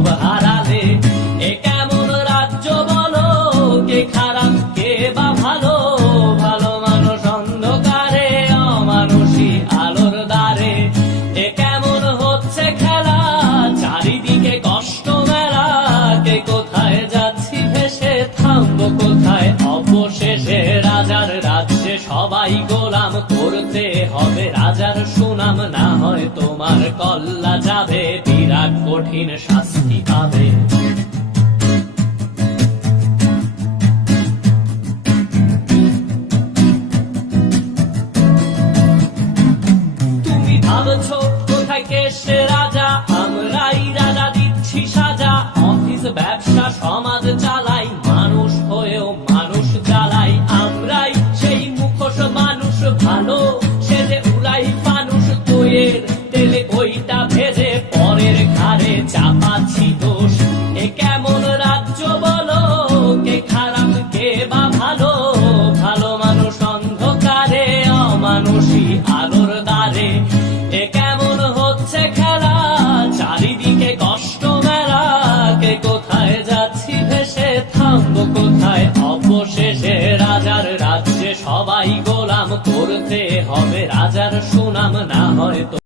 সব হারালে। এ কেমন রাজ্য বলো? কে খারাপ, কে বা ভালো? ভালো মানুষ অন্ধকারে, অমানুষী আলোর দ্বারে। এ কেমন হচ্ছে খেলা? চারিদিকে কষ্ট মেলা। কে কোথায় যাচ্ছি ভেসে? থামবো কোথায়? অবশেষে রাজার রাজ্যে সবাই গোলাম করতে হবে। রাজার সুনাম না হয় তোমার কল্লা যাবে। বিরাট কঠিন শাস্তি পাবে। তুমি ভাবছ কোথায় কেসে রাজা? আমরাই রাজা দিচ্ছি সাজা। অফিস, ব্যবসা, সমাজ চালাই কষ্ট কোথায় যাচ্ছি ভেসে? থামবো কোথায়? অবশেষে রাজার রাজ্যে সবাই গোলাম। করতে হবে রাজার সুনাম, না হয়